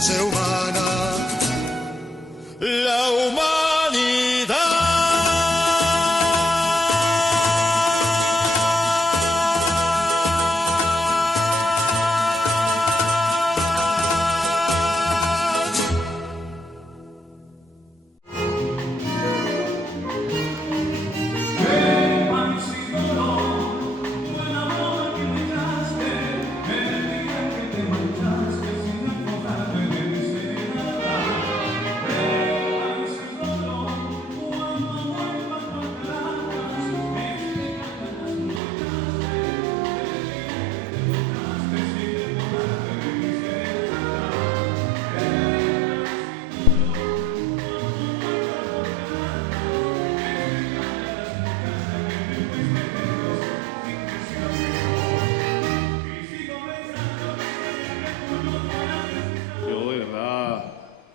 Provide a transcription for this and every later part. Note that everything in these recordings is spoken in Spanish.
ser humana. La humanidad.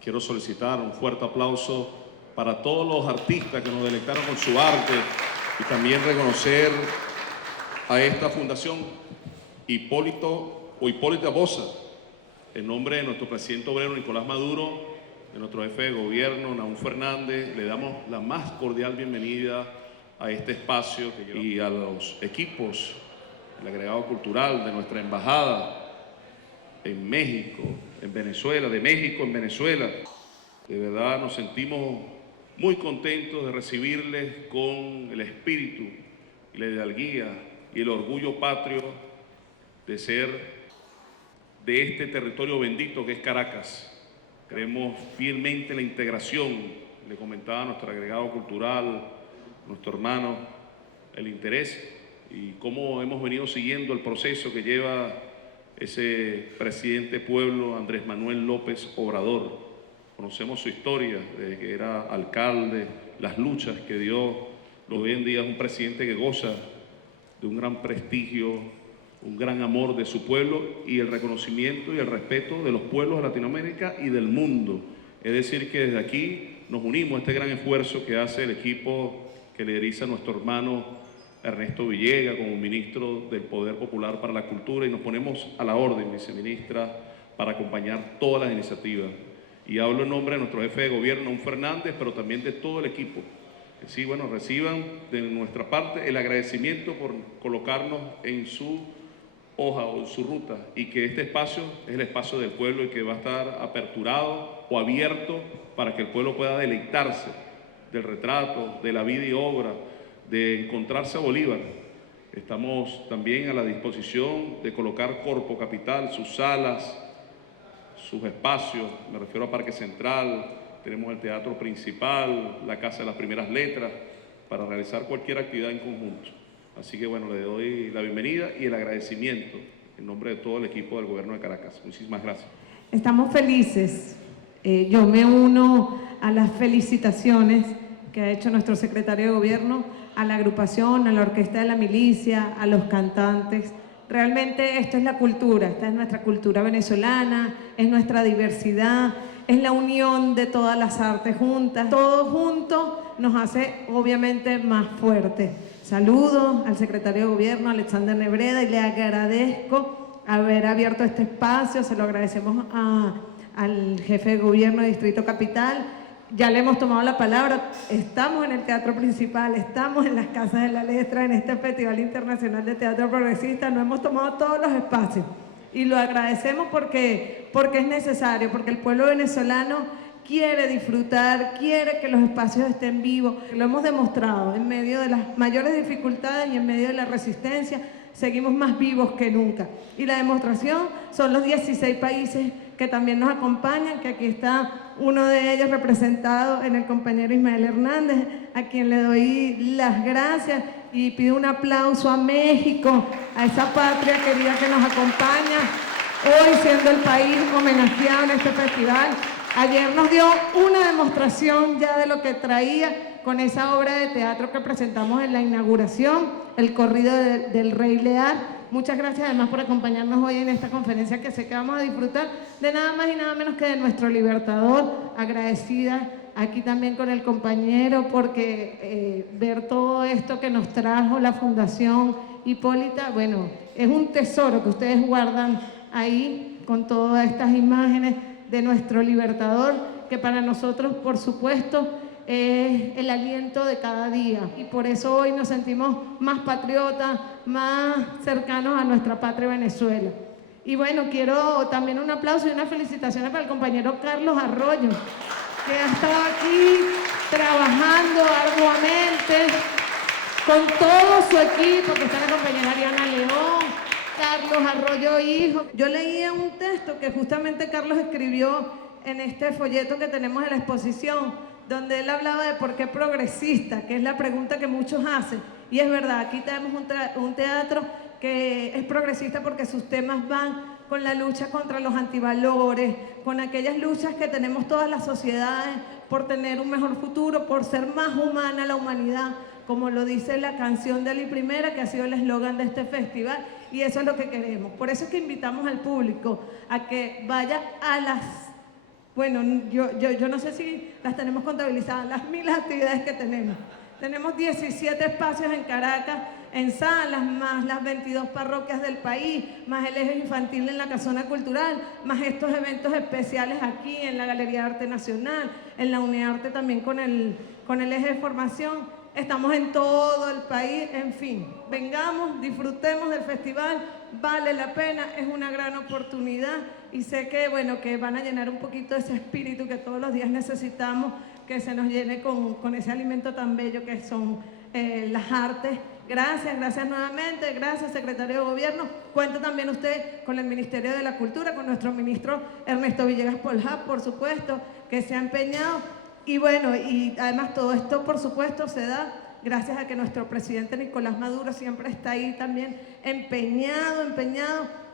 Quiero solicitar un fuerte aplauso para todos los artistas que nos deleitaron con su arte y también reconocer a esta fundación Hipólita Boza, en nombre de nuestro presidente obrero Nicolás Maduro, de nuestro jefe de gobierno Nahum Fernández. Le damos la más cordial bienvenida a este espacio y a los equipos, el agregado cultural de nuestra embajada en México, en Venezuela, de México en Venezuela. De verdad nos sentimos muy contentos de recibirles con el espíritu y la hidalguía y el orgullo patrio de ser de este territorio bendito que es Caracas. Creemos firmemente en la integración. Le comentaba a nuestro agregado cultural, nuestro hermano, el interés y cómo hemos venido siguiendo el proceso que lleva ese presidente pueblo, Andrés Manuel López Obrador. Conocemos su historia, desde que era alcalde, las luchas que dio. Hoy en día es un presidente que goza de un gran prestigio, un gran amor de su pueblo y el reconocimiento y el respeto de los pueblos de Latinoamérica y del mundo. Es decir, que desde aquí nos unimos a este gran esfuerzo que hace el equipo que lideriza nuestro hermano Ernesto Villegas como ministro del Poder Popular para la Cultura, y nos ponemos a la orden, viceministra, para acompañar todas las iniciativas. Y hablo en nombre de nuestro jefe de gobierno, Nahum Fernández, pero también de todo el equipo. Que sí, bueno, reciban de nuestra parte el agradecimiento por colocarnos en su hoja o en su ruta, y que este espacio es el espacio del pueblo y que va a estar aperturado o abierto para que el pueblo pueda deleitarse del retrato, de la vida y obra, de encontrarse a Bolívar. Estamos también a la disposición de colocar Corpo Capital, sus salas, sus espacios, me refiero a Parque Central, tenemos el Teatro Principal, la Casa de las Primeras Letras, para realizar cualquier actividad en conjunto. Así que bueno, le doy la bienvenida y el agradecimiento en nombre de todo el equipo del Gobierno de Caracas. Muchísimas gracias. Estamos felices. Yo me uno a las felicitaciones que ha hecho nuestro secretario de Gobierno, a la agrupación, a la Orquesta de la Milicia, a los cantantes. Realmente esto es la cultura, esta es nuestra cultura venezolana, es nuestra diversidad, es la unión de todas las artes juntas. Todo junto nos hace obviamente más fuertes. Saludo al secretario de Gobierno, Alexander Nebreda, y le agradezco haber abierto este espacio. Se lo agradecemos al jefe de Gobierno de Distrito Capital. Ya le hemos tomado la palabra, estamos en el Teatro Principal, estamos en las Casas de la Letra, en este Festival Internacional de Teatro Progresista, nos hemos tomado todos los espacios y lo agradecemos porque es necesario, porque el pueblo venezolano quiere disfrutar, quiere que los espacios estén vivos. Lo hemos demostrado en medio de las mayores dificultades y en medio de la resistencia, seguimos más vivos que nunca. Y la demostración son los 16 países que también nos acompañan, que aquí está uno de ellos representado en el compañero Ismael Hernández, a quien le doy las gracias y pido un aplauso a México, a esa patria querida que nos acompaña, hoy siendo el país homenajeado en este festival. Ayer nos dio una demostración ya de lo que traía con esa obra de teatro que presentamos en la inauguración, el corrido del Rey Lear. Muchas gracias además por acompañarnos hoy en esta conferencia que sé que vamos a disfrutar de nada más y nada menos que de nuestro libertador. Agradecida aquí también con el compañero porque ver todo esto que nos trajo la Fundación Hipólita, bueno, es un tesoro que ustedes guardan ahí con todas estas imágenes de nuestro Libertador, que para nosotros, por supuesto, es el aliento de cada día. Y por eso hoy nos sentimos más patriotas, más cercanos a nuestra patria Venezuela. Y bueno, quiero también un aplauso y unas felicitaciones para el compañero Carlos Arroyo, que ha estado aquí trabajando arduamente con todo su equipo, que está la compañera Ariana León, Carlos Arroyo hijo. Yo leía un texto que justamente Carlos escribió en este folleto que tenemos en la exposición, donde él hablaba de por qué progresista, que es la pregunta que muchos hacen. Y es verdad, aquí tenemos un teatro que es progresista porque sus temas van con la lucha contra los antivalores, con aquellas luchas que tenemos todas las sociedades por tener un mejor futuro, por ser más humana la humanidad, como lo dice la canción de Eli Primera, que ha sido el eslogan de este festival, y eso es lo que queremos. Por eso es que invitamos al público a que vaya a las, bueno, yo no sé si las tenemos contabilizadas, las 1000 actividades que tenemos. Tenemos 17 espacios en Caracas, en salas, más las 22 parroquias del país, más el eje infantil en la casona cultural, más estos eventos especiales aquí en la Galería de Arte Nacional, en la UNEARTE también con el eje de formación. Estamos en todo el país, en fin, vengamos, disfrutemos del festival, vale la pena, es una gran oportunidad y sé que, bueno, que van a llenar un poquito ese espíritu que todos los días necesitamos, que se nos llene con ese alimento tan bello que son las artes. Gracias nuevamente, gracias secretario de Gobierno. Cuenta también usted con el Ministerio de la Cultura, con nuestro ministro Ernesto Villegas Poljá, por supuesto, que se ha empeñado. Y bueno, y además todo esto, por supuesto, se da gracias a que nuestro presidente Nicolás Maduro siempre está ahí también empeñado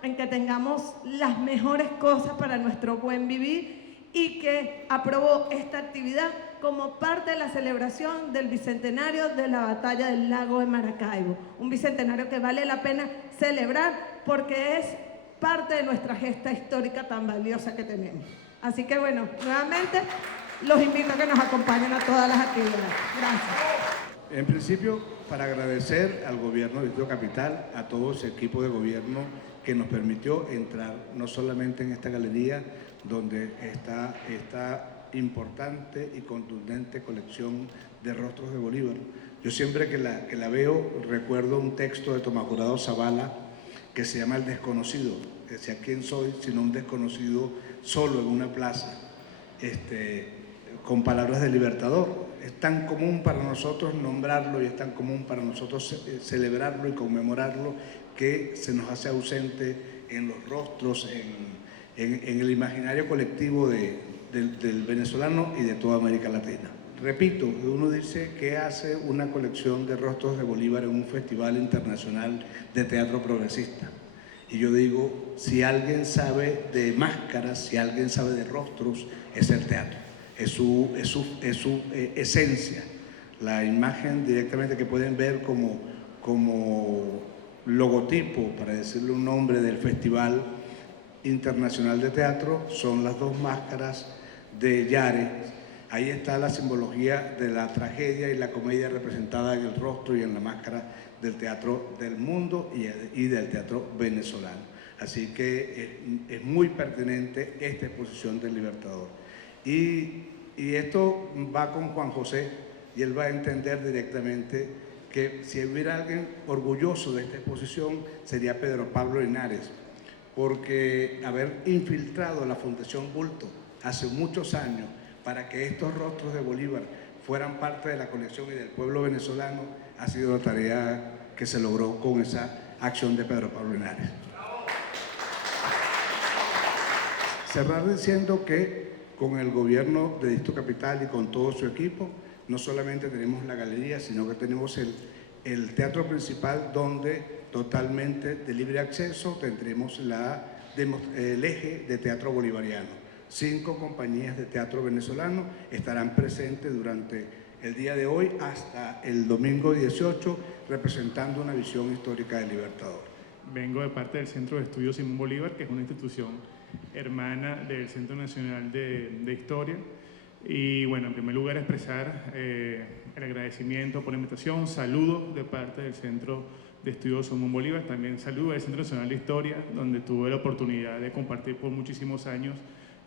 en que tengamos las mejores cosas para nuestro buen vivir y que aprobó esta actividad como parte de la celebración del bicentenario de la batalla del lago de Maracaibo. Un bicentenario que vale la pena celebrar porque es parte de nuestra gesta histórica tan valiosa que tenemos. Así que bueno, nuevamente los invito a que nos acompañen a todas las actividades. Gracias. En principio, para agradecer al gobierno del Distrito Capital, a todo ese equipo de gobierno que nos permitió entrar no solamente en esta galería, donde está esta importante y contundente colección de rostros de Bolívar. Yo siempre que la veo recuerdo un texto de Tomás Jurado Zavala que se llama El desconocido. Decía, ¿quién soy sino un desconocido solo en una plaza? Con palabras del Libertador. Es tan común para nosotros nombrarlo y es tan común para nosotros celebrarlo y conmemorarlo que se nos hace ausente en los rostros, en el imaginario colectivo del venezolano y de toda América Latina. Repito, uno dice que hace una colección de rostros de Bolívar en un festival internacional de teatro progresista. Y yo digo, si alguien sabe de máscaras, si alguien sabe de rostros, es el teatro. Es su esencia. La imagen directamente que pueden ver como logotipo, para decirle un nombre, del Festival Internacional de Teatro, son las dos máscaras de Yare. Ahí está la simbología de la tragedia y la comedia representada en el rostro y en la máscara del teatro del mundo y del teatro venezolano. Así que es muy pertinente esta exposición del Libertador. Y esto va con Juan José y él va a entender directamente que si hubiera alguien orgulloso de esta exposición sería Pedro Pablo Linares, porque haber infiltrado la Fundación Bulto hace muchos años para que estos rostros de Bolívar fueran parte de la colección y del pueblo venezolano ha sido la tarea que se logró con esa acción de Pedro Pablo Linares. Cerrar diciendo que con el gobierno de Distrito Capital y con todo su equipo, no solamente tenemos la galería, sino que tenemos el teatro principal donde totalmente de libre acceso tendremos el eje de teatro bolivariano. 5 compañías de teatro venezolano estarán presentes durante el día de hoy hasta el domingo 18, representando una visión histórica del Libertador. Vengo de parte del Centro de Estudios Simón Bolívar, que es una institución hermana del Centro Nacional de Historia. Y bueno, en primer lugar expresar el agradecimiento por la invitación, saludos de parte del Centro de Estudios Simón Bolívar. También saludo al Centro Nacional de Historia, donde tuve la oportunidad de compartir por muchísimos años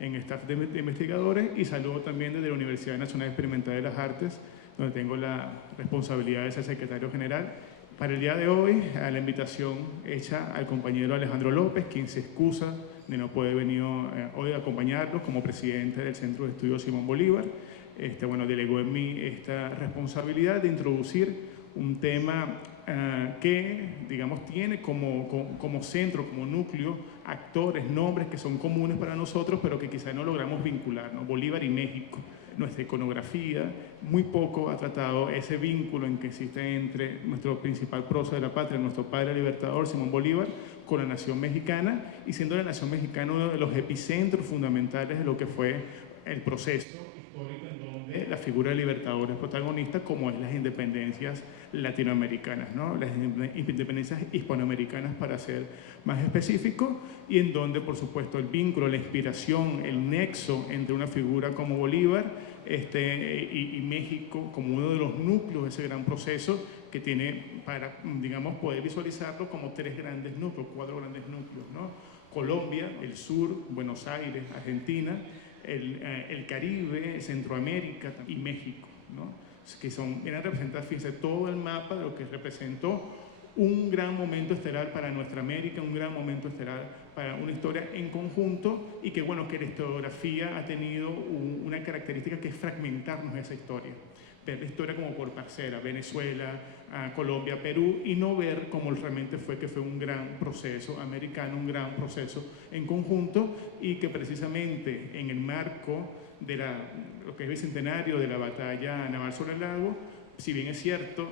en staff de investigadores, y saludo también desde la Universidad Nacional Experimental de las Artes, donde tengo la responsabilidad de ser secretario general. Para el día de hoy, a la invitación hecha al compañero Alejandro López, quien se excusa de no poder venir hoy a acompañarnos como presidente del Centro de Estudios Simón Bolívar. Bueno, delegó en mí esta responsabilidad de introducir un tema que, digamos, tiene como centro, como núcleo, actores, nombres que son comunes para nosotros, pero que quizá no logramos vincular, ¿no? Bolívar y México. Nuestra iconografía muy poco ha tratado ese vínculo en que existe entre nuestro principal prócer de la patria, nuestro padre libertador Simón Bolívar, con la nación mexicana, y siendo la nación mexicana uno de los epicentros fundamentales de lo que fue el proceso histórico en donde la figura del libertador es protagonista, como es las independencias latinoamericanas, ¿no? Las independencias hispanoamericanas, para ser más específico, y en donde, por supuesto, el vínculo, la inspiración, el nexo entre una figura como Bolívar y México como uno de los núcleos de ese gran proceso que tiene, para, digamos, poder visualizarlo como tres grandes núcleos, cuatro grandes núcleos, ¿no? Colombia, el sur, Buenos Aires, Argentina, el Caribe, Centroamérica y México, ¿no? Que vienen a representar, fíjense, todo el mapa de lo que representó un gran momento estelar para nuestra América, un gran momento estelar para una historia en conjunto, y que, bueno, que la historiografía ha tenido una característica, que es fragmentarnos esa historia, ver la historia como por parcela, Venezuela, Colombia, Perú, y no ver cómo realmente fue, que fue un gran proceso americano, un gran proceso en conjunto, y que precisamente en el marco de lo que es el bicentenario de la batalla naval sobre el lago, si bien es cierto,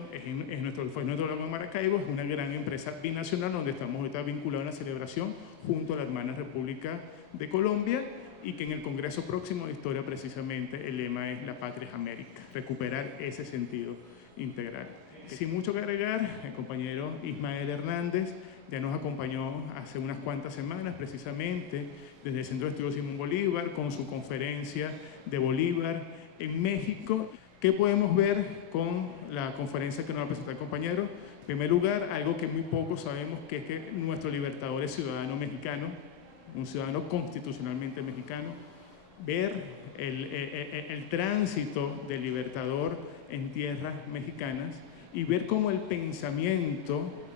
fue nuestro lago en Maracaibo, es una gran empresa binacional donde estamos ahorita vinculados a una celebración junto a la hermana República de Colombia, y que en el Congreso próximo de Historia precisamente el lema es La Patria es América, recuperar ese sentido integral. Sin mucho que agregar, el compañero Ismael Hernández ya nos acompañó hace unas cuantas semanas precisamente desde el Centro de Estudios Simón Bolívar con su conferencia de Bolívar en México. ¿Qué podemos ver con la conferencia que nos va a presentar el compañero? En primer lugar, algo que muy pocos sabemos, que es que nuestro libertador es ciudadano mexicano, un ciudadano constitucionalmente mexicano. Ver el tránsito del libertador en tierras mexicanas, y ver cómo el pensamiento,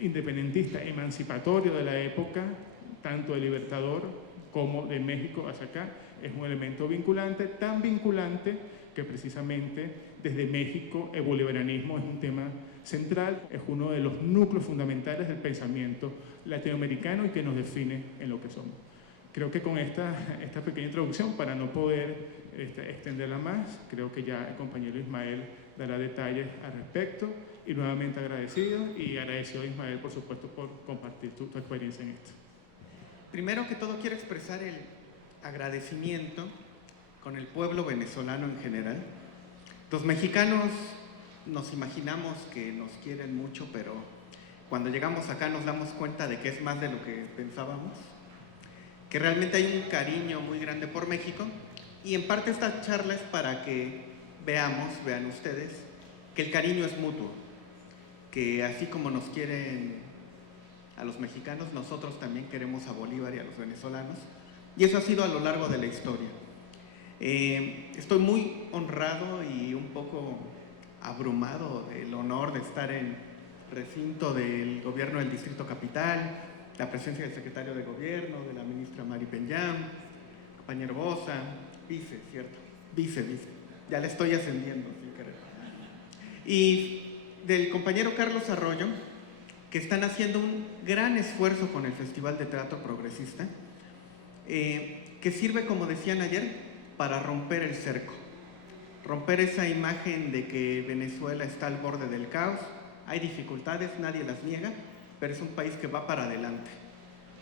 independentista, emancipatorio de la época, tanto del libertador como de México hacia acá, es un elemento vinculante, tan vinculante que precisamente desde México el bolivarianismo es un tema central, es uno de los núcleos fundamentales del pensamiento latinoamericano y que nos define en lo que somos. Creo que con esta pequeña introducción, para no poder extenderla más, creo que ya el compañero Ismael dará detalles al respecto, y nuevamente agradecido a Ismael, por supuesto, por compartir tu experiencia en esto. Primero que todo, quiero expresar el agradecimiento con el pueblo venezolano en general. Los mexicanos nos imaginamos que nos quieren mucho, pero cuando llegamos acá nos damos cuenta de que es más de lo que pensábamos, que realmente hay un cariño muy grande por México, y en parte esta charla es para que vean ustedes, que el cariño es mutuo, que así como nos quieren a los mexicanos, nosotros también queremos a Bolívar y a los venezolanos, y eso ha sido a lo largo de la historia. Estoy muy honrado y un poco abrumado del honor de estar en recinto del gobierno del Distrito Capital, la presencia del secretario de gobierno, de la ministra Mari Peñam, compañero Bosa, vice, ya le estoy ascendiendo sin querer, y del compañero Carlos Arroyo, que están haciendo un gran esfuerzo con el Festival de Teatro Progresista, que sirve, como decían ayer, para romper el cerco, romper esa imagen de que Venezuela está al borde del caos. Hay dificultades, nadie las niega, pero es un país que va para adelante,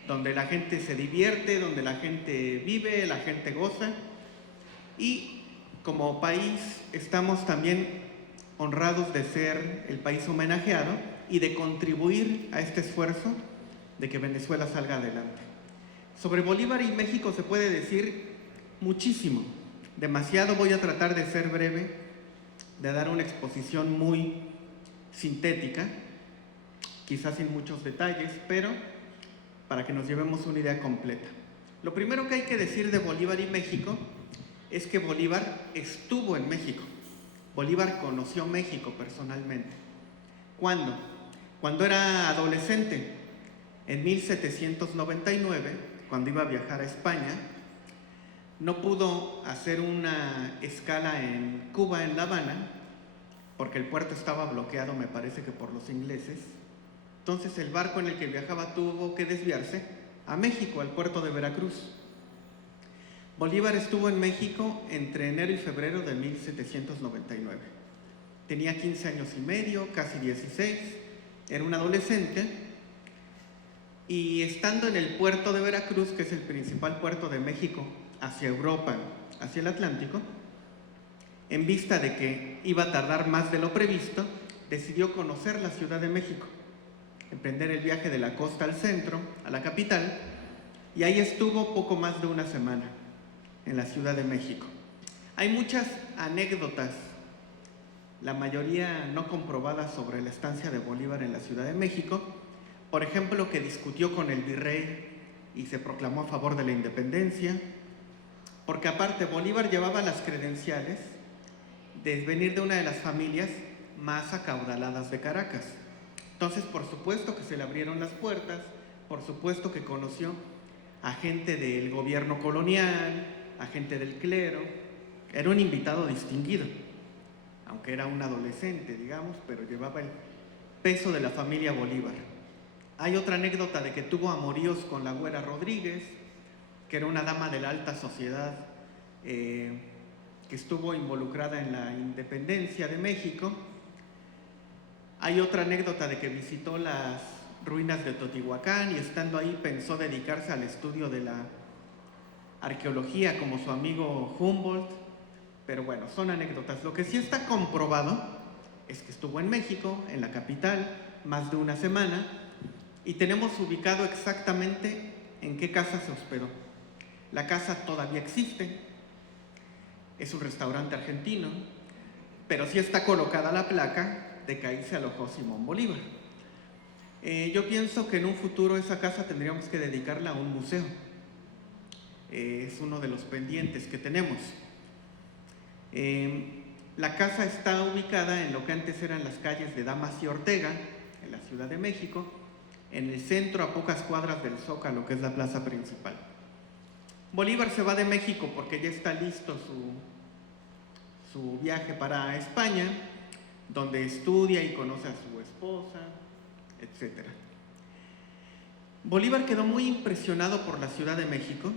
donde la gente se divierte, donde la gente vive, la gente goza, y como país estamos también honrados de ser el país homenajeado y de contribuir a este esfuerzo de que Venezuela salga adelante. Sobre Bolívar y México se puede decir muchísimo, demasiado. Voy a tratar de ser breve, de dar una exposición muy sintética, quizás sin muchos detalles, pero para que nos llevemos una idea completa. Lo primero que hay que decir de Bolívar y México es que Bolívar estuvo en México. Bolívar conoció México personalmente. ¿Cuándo? Cuando era adolescente, en 1799, cuando iba a viajar a España, no pudo hacer una escala en Cuba, en La Habana, porque el puerto estaba bloqueado, me parece que por los ingleses. Entonces el barco en el que viajaba tuvo que desviarse a México, al puerto de Veracruz. Bolívar estuvo en México entre enero y febrero de 1799. Tenía 15 años y medio, casi 16, era un adolescente, y estando en el puerto de Veracruz, que es el principal puerto de México hacia Europa, hacia el Atlántico, en vista de que iba a tardar más de lo previsto, decidió conocer la Ciudad de México, emprender el viaje de la costa al centro, a la capital, y ahí estuvo poco más de una semana, en la Ciudad de México. Hay muchas anécdotas, la mayoría no comprobadas, sobre la estancia de Bolívar en la Ciudad de México. Por ejemplo, que discutió con el virrey y se proclamó a favor de la independencia, porque aparte Bolívar llevaba las credenciales de venir de una de las familias más acaudaladas de Caracas. Entonces, por supuesto que se le abrieron las puertas, por supuesto que conoció a gente del gobierno colonial, a gente del clero. Era un invitado distinguido, aunque era un adolescente, digamos, pero llevaba el peso de la familia Bolívar. Hay otra anécdota de que tuvo amoríos con la Güera Rodríguez, que era una dama de la alta sociedad que estuvo involucrada en la independencia de México. Hay otra anécdota de que visitó las ruinas de Teotihuacán y estando ahí pensó dedicarse al estudio de la arqueología como su amigo Humboldt, pero bueno, son anécdotas. Lo que sí está comprobado es que estuvo en México, en la capital, más de una semana, y tenemos ubicado exactamente en qué casa se hospedó. La casa todavía existe, es un restaurante argentino, pero sí está colocada la placa de que ahí se alojó Simón Bolívar. Yo pienso que en un futuro esa casa tendríamos que dedicarla a un museo. Es uno de los pendientes que tenemos. La casa está ubicada en lo que antes eran las calles de Damas y Ortega, en la Ciudad de México, en el centro, a pocas cuadras del Zócalo, que es la plaza principal. Bolívar se va de México porque ya está listo su viaje para España, donde estudia y conoce a su esposa, etc. Bolívar quedó muy impresionado por la Ciudad de México,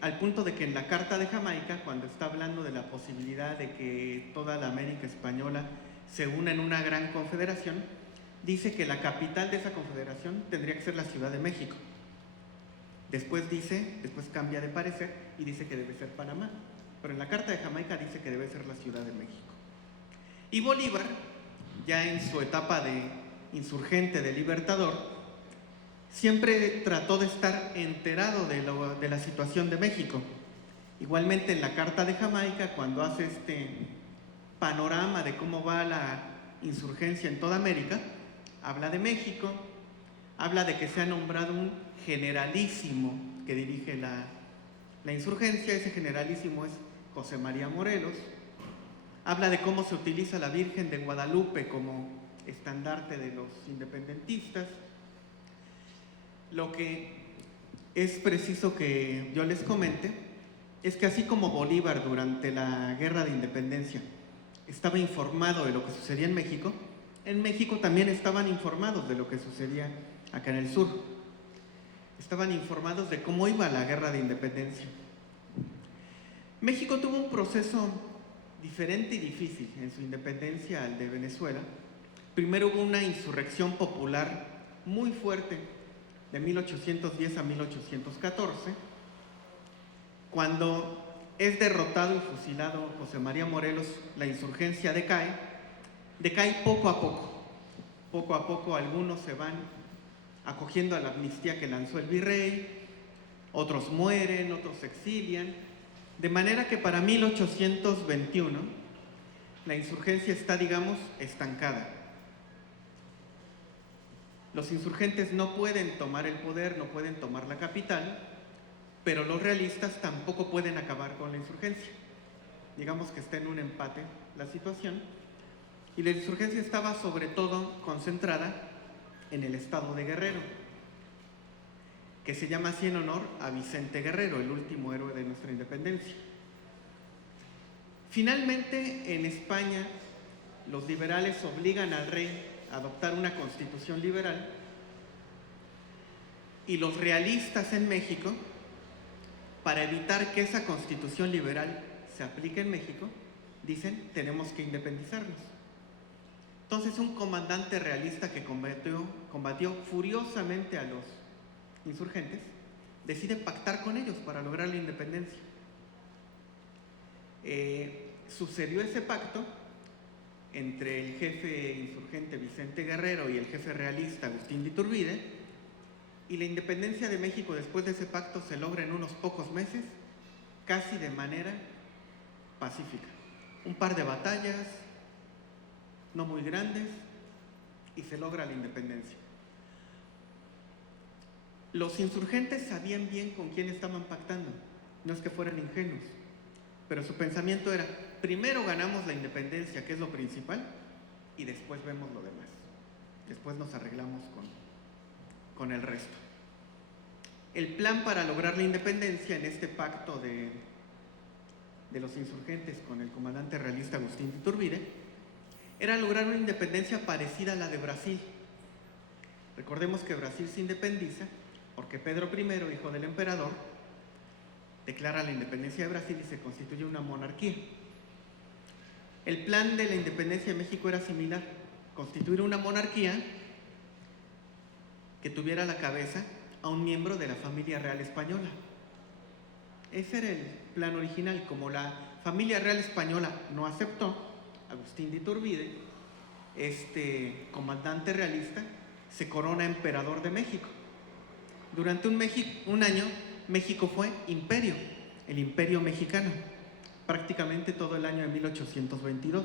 al punto de que en la Carta de Jamaica, cuando está hablando de la posibilidad de que toda la América española se una en una gran confederación, dice que la capital de esa confederación tendría que ser la Ciudad de México. Después cambia de parecer y dice que debe ser Panamá, pero en la Carta de Jamaica dice que debe ser la Ciudad de México. Y Bolívar, ya en su etapa de insurgente, de libertador, siempre trató de estar enterado de la situación de México. Igualmente en la Carta de Jamaica, cuando hace este panorama de cómo va la insurgencia en toda América, habla de México, habla de que se ha nombrado un generalísimo que dirige la insurgencia. Ese generalísimo es José María Morelos. Habla de cómo se utiliza la Virgen de Guadalupe como estandarte de los independentistas. Lo que es preciso que yo les comente es que así como Bolívar durante la Guerra de Independencia estaba informado de lo que sucedía en México también estaban informados de lo que sucedía acá en el sur. Estaban informados de cómo iba la Guerra de Independencia. México tuvo un proceso diferente y difícil en su independencia al de Venezuela. Primero hubo una insurrección popular muy fuerte de 1810 a 1814, cuando es derrotado y fusilado José María Morelos. La insurgencia decae poco a poco, algunos se van acogiendo a la amnistía que lanzó el virrey, otros mueren, otros se exilian, de manera que para 1821 la insurgencia está, digamos, estancada. Los insurgentes no pueden tomar el poder, no pueden tomar la capital, pero los realistas tampoco pueden acabar con la insurgencia. Digamos que está en un empate la situación, y la insurgencia estaba sobre todo concentrada en el estado de Guerrero, que se llama así en honor a Vicente Guerrero, el último héroe de nuestra independencia. Finalmente, en España, los liberales obligan al rey a adoptar una constitución liberal, y los realistas en México, para evitar que esa constitución liberal se aplique en México, dicen, tenemos que independizarnos. Entonces, un comandante realista que combatió furiosamente a los insurgentes, decide pactar con ellos para lograr la independencia. Sucedió ese pacto entre el jefe insurgente Vicente Guerrero y el jefe realista Agustín de Iturbide, y la independencia de México después de ese pacto se logra en unos pocos meses, casi de manera pacífica. Un par de batallas, no muy grandes, y se logra la independencia. Los insurgentes sabían bien con quién estaban pactando, no es que fueran ingenuos, pero su pensamiento era, primero ganamos la independencia, que es lo principal, y después vemos lo demás. Después nos arreglamos con el resto. El plan para lograr la independencia en este pacto de los insurgentes con el comandante realista Agustín de Iturbide era lograr una independencia parecida a la de Brasil. Recordemos que Brasil se independiza porque Pedro I, hijo del emperador, declara la independencia de Brasil y se constituye una monarquía. El plan de la independencia de México era similar, constituir una monarquía que tuviera a la cabeza a un miembro de la familia real española. Ese era el plan original. Como la familia real española no aceptó, Agustín de Iturbide, este comandante realista, se corona emperador de México. Durante un año, México fue imperio, el imperio mexicano, prácticamente todo el año de 1822.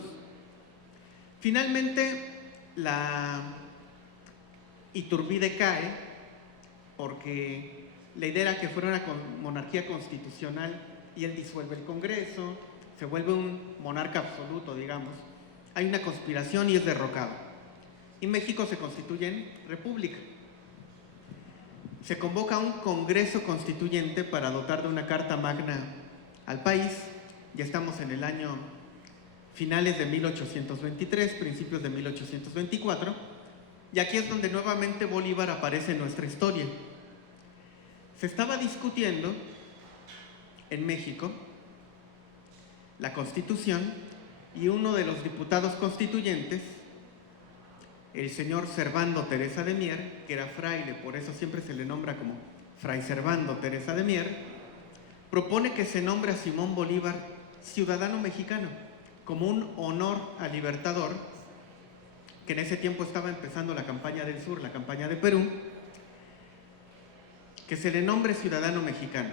Finalmente, Iturbide cae porque la idea era que fuera una monarquía constitucional y él disuelve el Congreso, se vuelve un monarca absoluto, digamos. Hay una conspiración y es derrocado. Y México se constituye en república. Se convoca un Congreso Constituyente para dotar de una Carta Magna al país. Ya estamos en el año finales de 1823, principios de 1824, y aquí es donde nuevamente Bolívar aparece en nuestra historia. Se estaba discutiendo en México la Constitución y uno de los diputados constituyentes, el señor Servando Teresa de Mier, que era fraile, por eso siempre se le nombra como Fray Servando Teresa de Mier, propone que se nombre a Simón Bolívar ciudadano mexicano, como un honor al libertador, que en ese tiempo estaba empezando la campaña del sur, la campaña de Perú, que se le nombre ciudadano mexicano.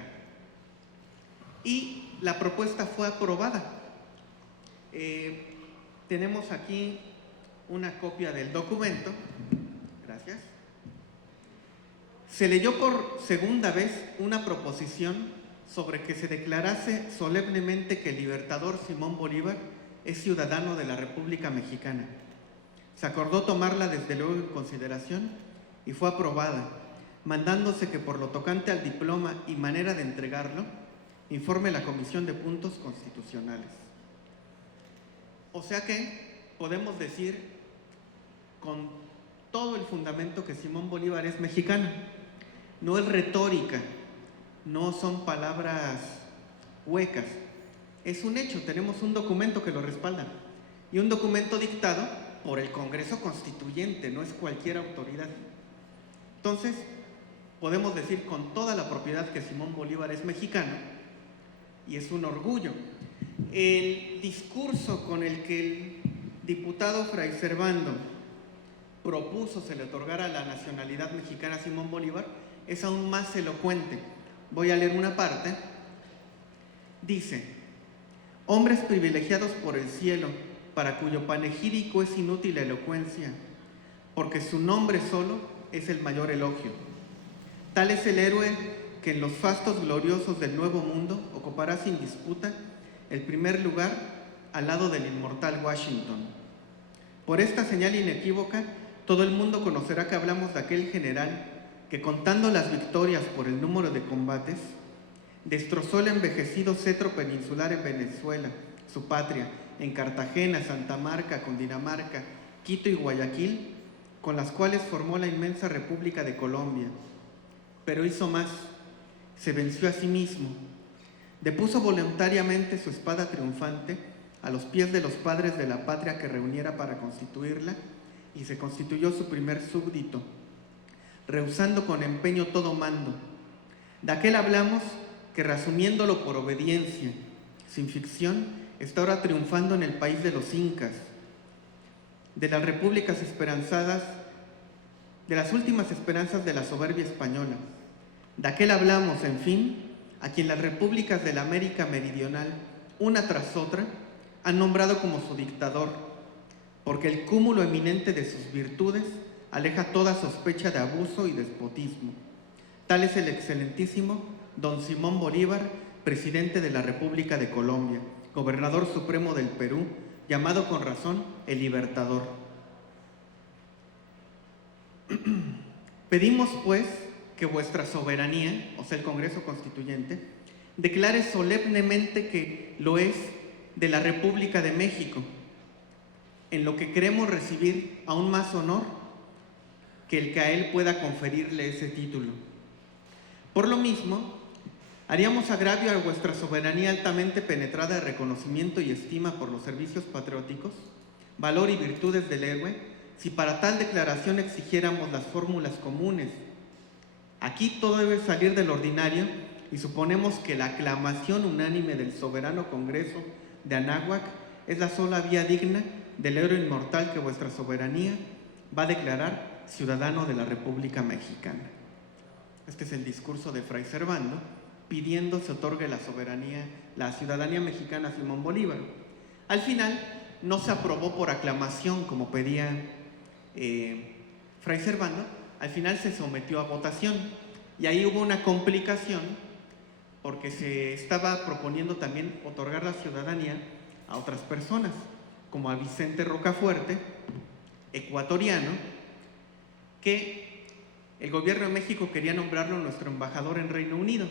Y la propuesta fue aprobada. Tenemos aquí una copia del documento. Gracias. Se leyó por segunda vez una proposición sobre que se declarase solemnemente que el libertador Simón Bolívar es ciudadano de la República Mexicana. Se acordó tomarla desde luego en consideración y fue aprobada, mandándose que por lo tocante al diploma y manera de entregarlo, informe la Comisión de Puntos Constitucionales. O sea que podemos decir con todo el fundamento que Simón Bolívar es mexicano. No es retórica, no son palabras huecas, es un hecho, tenemos un documento que lo respalda y un documento dictado por el Congreso Constituyente, no es cualquier autoridad. Entonces, podemos decir con toda la propiedad que Simón Bolívar es mexicano y es un orgullo. El discurso con el que el diputado Fray Servando propuso se le otorgara la nacionalidad mexicana a Simón Bolívar es aún más elocuente. Voy a leer una parte. Dice: hombres privilegiados por el cielo para cuyo panegírico es inútil la elocuencia, porque su nombre solo es el mayor elogio. Tal es el héroe que en los fastos gloriosos del Nuevo Mundo ocupará sin disputa el primer lugar al lado del inmortal Washington. Por esta señal inequívoca, todo el mundo conocerá que hablamos de aquel general que, contando las victorias por el número de combates, destrozó el envejecido cetro peninsular en Venezuela, su patria, en Cartagena, Santa Marta, Cundinamarca, Quito y Guayaquil, con las cuales formó la inmensa República de Colombia. Pero hizo más, se venció a sí mismo, depuso voluntariamente su espada triunfante a los pies de los padres de la patria que reuniera para constituirla, y se constituyó su primer súbdito, rehusando con empeño todo mando. De aquel hablamos que, reasumiéndolo por obediencia, sin ficción, está ahora triunfando en el país de los incas, de las repúblicas esperanzadas, de las últimas esperanzas de la soberbia española. De aquel hablamos, en fin, a quien las repúblicas de la América Meridional, una tras otra, han nombrado como su dictador, porque el cúmulo eminente de sus virtudes aleja toda sospecha de abuso y despotismo. Tal es el excelentísimo don Simón Bolívar, presidente de la República de Colombia, gobernador supremo del Perú, llamado con razón el Libertador. Pedimos, pues, que vuestra soberanía, o sea, el Congreso Constituyente, declare solemnemente que lo es de la República de México, en lo que queremos recibir aún más honor que el que a él pueda conferirle ese título. Por lo mismo, haríamos agravio a vuestra soberanía altamente penetrada de reconocimiento y estima por los servicios patrióticos, valor y virtudes del héroe, si para tal declaración exigiéramos las fórmulas comunes. Aquí todo debe salir del ordinario y suponemos que la aclamación unánime del soberano Congreso de Anáhuac es la sola vía digna del héroe inmortal que vuestra soberanía va a declarar ciudadano de la República Mexicana. Este es el discurso de Fray Servando pidiendo se otorgue la soberanía, la ciudadanía mexicana a Simón Bolívar. Al final no se aprobó por aclamación como pedía Fray Servando, al final se sometió a votación y ahí hubo una complicación porque se estaba proponiendo también otorgar la ciudadanía a otras personas, como a Vicente Rocafuerte, ecuatoriano, que el gobierno de México quería nombrarlo nuestro embajador en Reino Unido,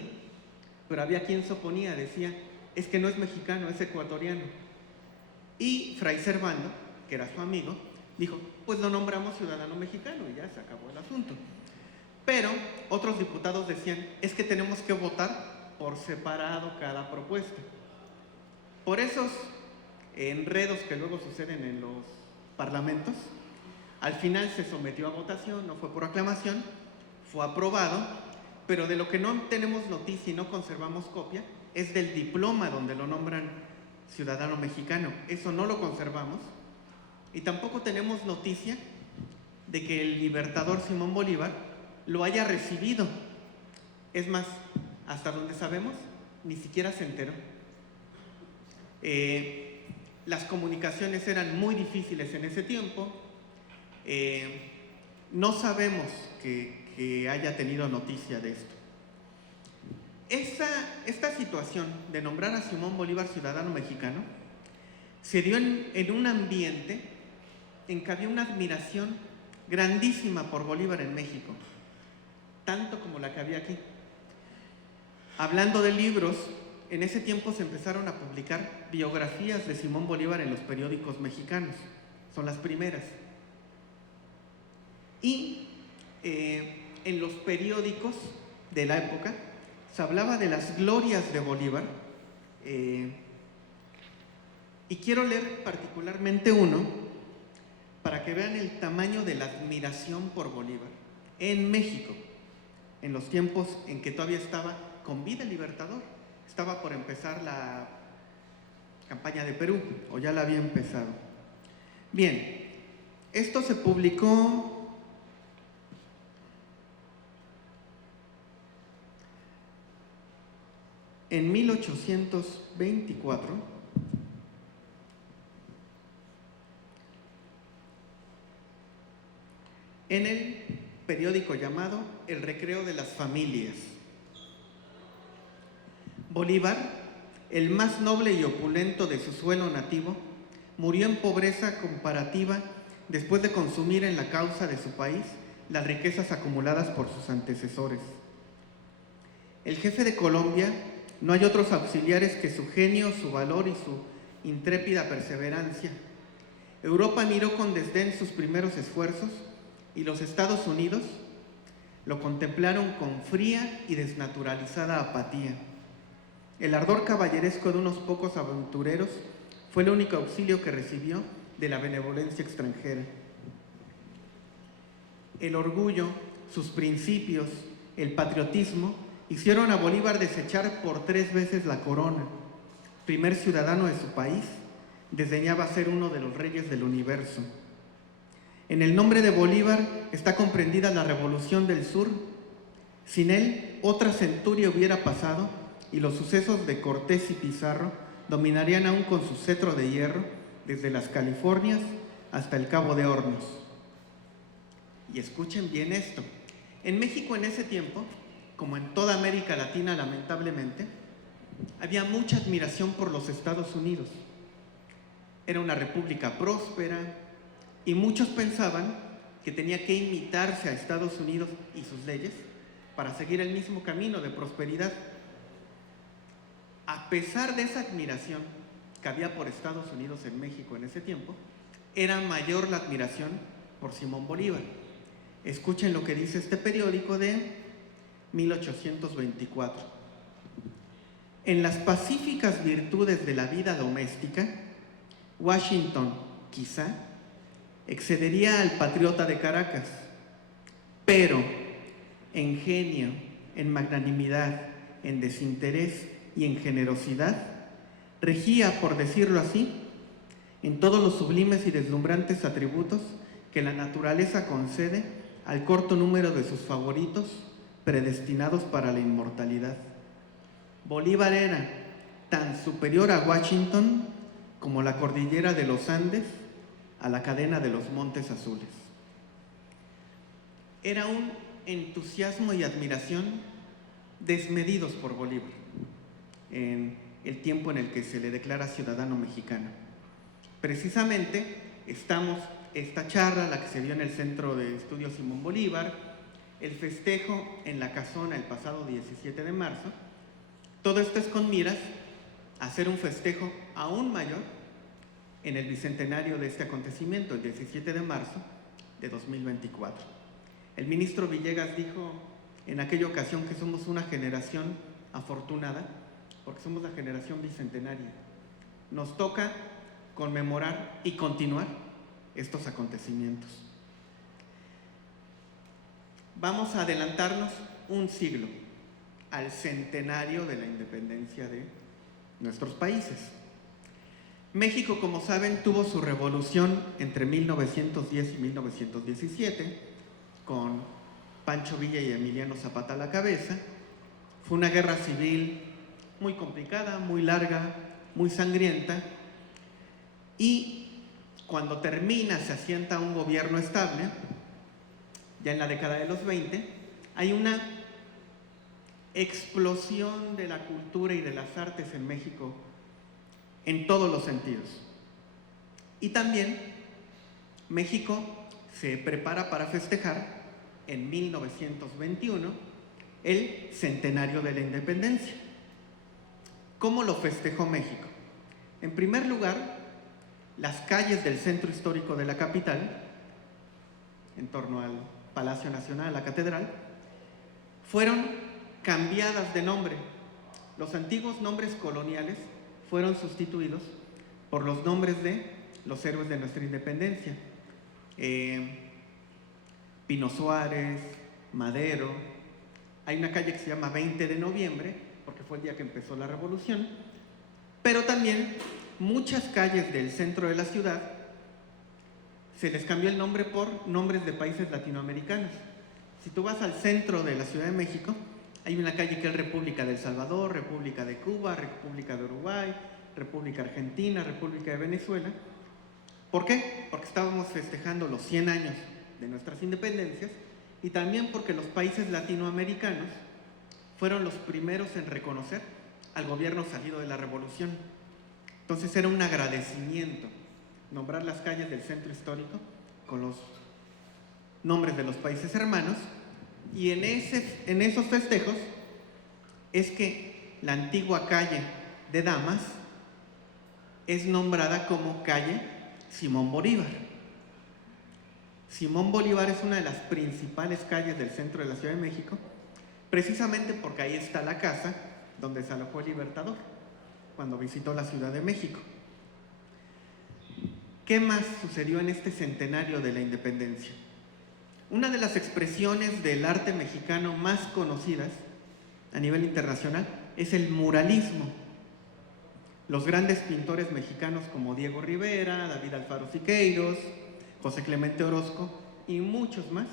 pero había quien se oponía, decía, es que no es mexicano, es ecuatoriano. Y Fray Servando, que era su amigo, dijo, pues lo nombramos ciudadano mexicano y ya se acabó el asunto. Pero otros diputados decían, es que tenemos que votar por separado cada propuesta. Por esos enredos que luego suceden en los parlamentos, al final se sometió a votación, no fue por aclamación, fue aprobado, pero de lo que no tenemos noticia y no conservamos copia es del diploma donde lo nombran ciudadano mexicano. Eso no lo conservamos y tampoco tenemos noticia de que el libertador Simón Bolívar lo haya recibido. Es más, hasta donde sabemos, ni siquiera se enteró. Las comunicaciones eran muy difíciles en ese tiempo. No sabemos que haya tenido noticia de esto. Esta situación de nombrar a Simón Bolívar ciudadano mexicano se dio en un ambiente en que había una admiración grandísima por Bolívar en México, tanto como la que había aquí. Hablando de libros, en ese tiempo se empezaron a publicar biografías de Simón Bolívar en los periódicos mexicanos, son las primeras. Y en los periódicos de la época se hablaba de las glorias de Bolívar, y quiero leer particularmente uno para que vean el tamaño de la admiración por Bolívar en México, en los tiempos en que todavía estaba con vida el Libertador. Estaba por empezar la campaña de Perú, o ya la había empezado. Bien, esto se publicó en 1824 en el periódico llamado El Recreo de las Familias. Bolívar, el más noble y opulento de su suelo nativo, murió en pobreza comparativa después de consumir en la causa de su país las riquezas acumuladas por sus antecesores. El jefe de Colombia, no hay otros auxiliares que su genio, su valor y su intrépida perseverancia. Europa miró con desdén sus primeros esfuerzos y los Estados Unidos lo contemplaron con fría y desnaturalizada apatía. El ardor caballeresco de unos pocos aventureros fue el único auxilio que recibió de la benevolencia extranjera. El orgullo, sus principios, el patriotismo hicieron a Bolívar desechar por 3 veces la corona. Primer ciudadano de su país, desdeñaba ser uno de los reyes del universo. En el nombre de Bolívar está comprendida la Revolución del Sur. Sin él, otra centuria hubiera pasado y los sucesos de Cortés y Pizarro dominarían aún con su cetro de hierro desde las Californias hasta el Cabo de Hornos. Y escuchen bien esto. En México en ese tiempo, como en toda América Latina lamentablemente, había mucha admiración por los Estados Unidos. Era una república próspera y muchos pensaban que tenía que imitarse a Estados Unidos y sus leyes para seguir el mismo camino de prosperidad. A pesar de esa admiración que había por Estados Unidos en México en ese tiempo, era mayor la admiración por Simón Bolívar. Escuchen lo que dice este periódico de 1824. En las pacíficas virtudes de la vida doméstica, Washington, quizá, excedería al patriota de Caracas, pero en genio, en magnanimidad, en desinterés y en generosidad, regía, por decirlo así, en todos los sublimes y deslumbrantes atributos que la naturaleza concede al corto número de sus favoritos predestinados para la inmortalidad. Bolívar era tan superior a Washington como la cordillera de los Andes a la cadena de los Montes Azules. Era un entusiasmo y admiración desmedidos por Bolívar en el tiempo en el que se le declara ciudadano mexicano. Precisamente esta charla, la que se dio en el Centro de Estudios Simón Bolívar, el festejo en la Casona el pasado 17 de marzo, todo esto es con miras a hacer un festejo aún mayor en el bicentenario de este acontecimiento, el 17 de marzo de 2024. El ministro Villegas dijo en aquella ocasión que somos una generación afortunada porque somos la generación bicentenaria. Nos toca conmemorar y continuar estos acontecimientos. Vamos a adelantarnos un siglo al centenario de la independencia de nuestros países. México, como saben, tuvo su revolución entre 1910 y 1917, con Pancho Villa y Emiliano Zapata a la cabeza. Fue una guerra civil muy complicada, muy larga, muy sangrienta, y cuando termina, se asienta un gobierno estable, ya en la década de los 20, hay una explosión de la cultura y de las artes en México en todos los sentidos. Y también México se prepara para festejar en 1921 el centenario de la independencia. ¿Cómo lo festejó México? En primer lugar, las calles del centro histórico de la capital, en torno al Palacio Nacional, a la Catedral, fueron cambiadas de nombre. Los antiguos nombres coloniales fueron sustituidos por los nombres de los héroes de nuestra independencia. Pino Suárez, Madero. Hay una calle que se llama 20 de noviembre, porque fue el día que empezó la revolución, pero también muchas calles del centro de la ciudad se les cambió el nombre por nombres de países latinoamericanos. Si tú vas al centro de la Ciudad de México, hay una calle que es República de El Salvador, República de Cuba, República de Uruguay, República Argentina, República de Venezuela. ¿Por qué? Porque estábamos festejando los 100 años de nuestras independencias y también porque los países latinoamericanos fueron los primeros en reconocer al gobierno salido de la revolución. Entonces era un agradecimiento nombrar las calles del centro histórico con los nombres de los países hermanos, y en esos festejos es que la antigua calle de Damas es nombrada como calle Simón Bolívar. Simón Bolívar es una de las principales calles del centro de la Ciudad de México, precisamente porque ahí está la casa donde se alojó el Libertador cuando visitó la Ciudad de México. ¿Qué más sucedió en este centenario de la independencia? Una de las expresiones del arte mexicano más conocidas a nivel internacional es el muralismo. Los grandes pintores mexicanos como Diego Rivera, David Alfaro Siqueiros, José Clemente Orozco y muchos más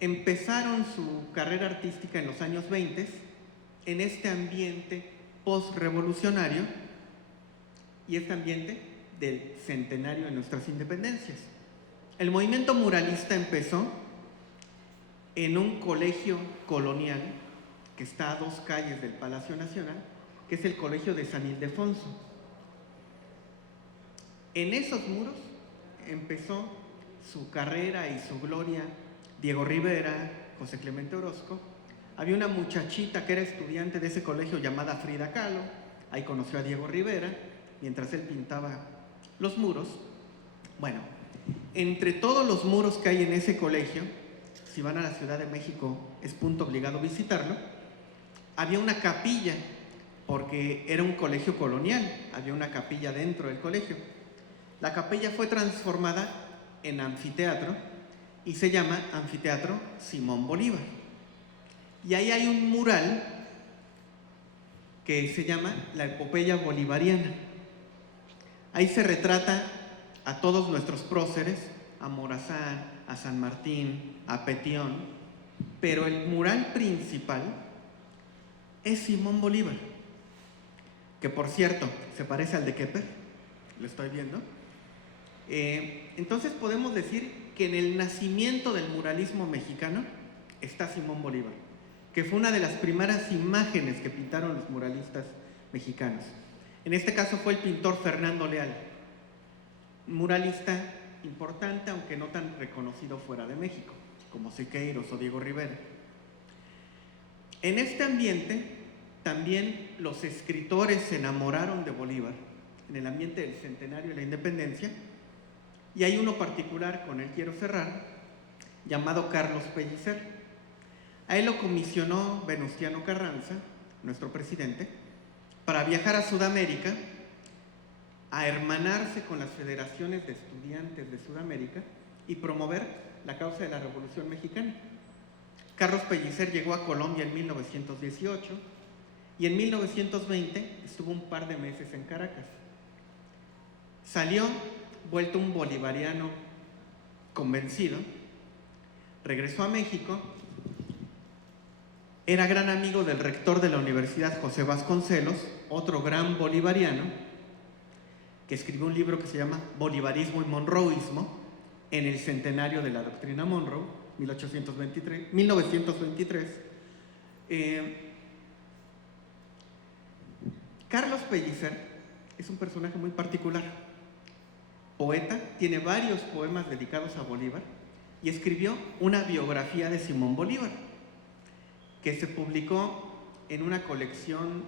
empezaron su carrera artística en los años 20 en este ambiente post-revolucionario y este ambiente del centenario de nuestras independencias. El movimiento muralista empezó en un colegio colonial que está a 2 calles del Palacio Nacional, que es el Colegio de San Ildefonso. En esos muros empezó su carrera y su gloria Diego Rivera, José Clemente Orozco. Había una muchachita que era estudiante de ese colegio llamada Frida Kahlo, ahí conoció a Diego Rivera mientras él pintaba los muros. Bueno, entre todos los muros que hay en ese colegio, si van a la Ciudad de México es punto obligado visitarlo, había una capilla, porque era un colegio colonial, había una capilla dentro del colegio. La capilla fue transformada en anfiteatro y se llama Anfiteatro Simón Bolívar. Y ahí hay un mural que se llama La Epopeya Bolivariana. Ahí se retrata a todos nuestros próceres, a Morazán, a San Martín, a Petión, pero el mural principal es Simón Bolívar, que por cierto se parece al de Kepler, lo estoy viendo. Entonces podemos decir que en el nacimiento del muralismo mexicano está Simón Bolívar, que fue una de las primeras imágenes que pintaron los muralistas mexicanos. En este caso fue el pintor Fernando Leal, un muralista importante, aunque no tan reconocido fuera de México, como Siqueiros o Diego Rivera. En este ambiente también los escritores se enamoraron de Bolívar, en el ambiente del centenario de la independencia, y hay uno particular, con él quiero cerrar, llamado Carlos Pellicer. A él lo comisionó Venustiano Carranza, nuestro presidente, para viajar a Sudamérica, a hermanarse con las federaciones de estudiantes de Sudamérica y promover la causa de la Revolución Mexicana. Carlos Pellicer llegó a Colombia en 1918 y en 1920 estuvo un par de meses en Caracas. Salió vuelto un bolivariano convencido, regresó a México, era gran amigo del rector de la Universidad, José Vasconcelos, otro gran bolivariano, que escribió un libro que se llama Bolivarismo y Monroeismo, en el centenario de la doctrina Monroe, 1923. Carlos Pellicer es un personaje muy particular, poeta, tiene varios poemas dedicados a Bolívar y escribió una biografía de Simón Bolívar, que se publicó en una colección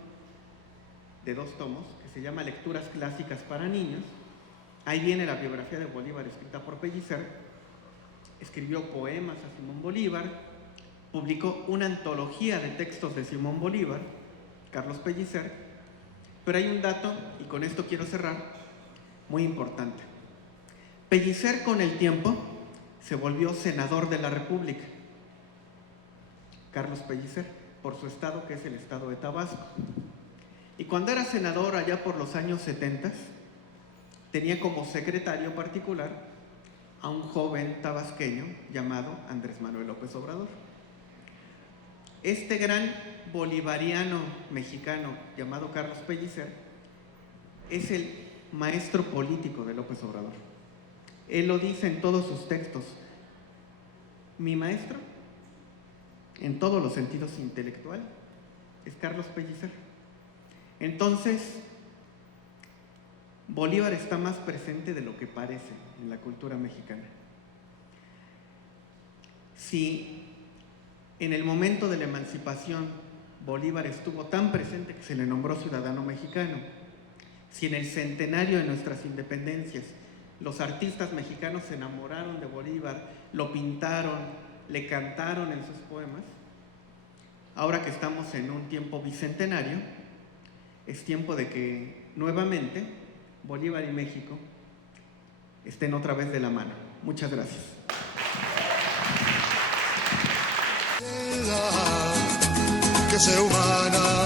de 2 tomos que se llama Lecturas Clásicas para Niños. Ahí viene la biografía de Bolívar escrita por Pellicer. Escribió poemas a Simón Bolívar, publicó una antología de textos de Simón Bolívar, Carlos Pellicer. Pero hay un dato, y con esto quiero cerrar, muy importante. Pellicer con el tiempo se volvió senador de la República. Carlos Pellicer, por su estado, que es el estado de Tabasco. Y cuando era senador allá por los años 70, tenía como secretario particular a un joven tabasqueño llamado Andrés Manuel López Obrador. Este gran bolivariano mexicano llamado Carlos Pellicer es el maestro político de López Obrador. Él lo dice en todos sus textos. Mi maestro, en todos los sentidos intelectual, es Carlos Pellicer. Entonces, Bolívar está más presente de lo que parece en la cultura mexicana. Si en el momento de la emancipación Bolívar estuvo tan presente que se le nombró ciudadano mexicano, si en el centenario de nuestras independencias los artistas mexicanos se enamoraron de Bolívar, lo pintaron, le cantaron en sus poemas, ahora que estamos en un tiempo bicentenario, es tiempo de que nuevamente Bolívar y México estén otra vez de la mano. Muchas gracias. Que sea humana.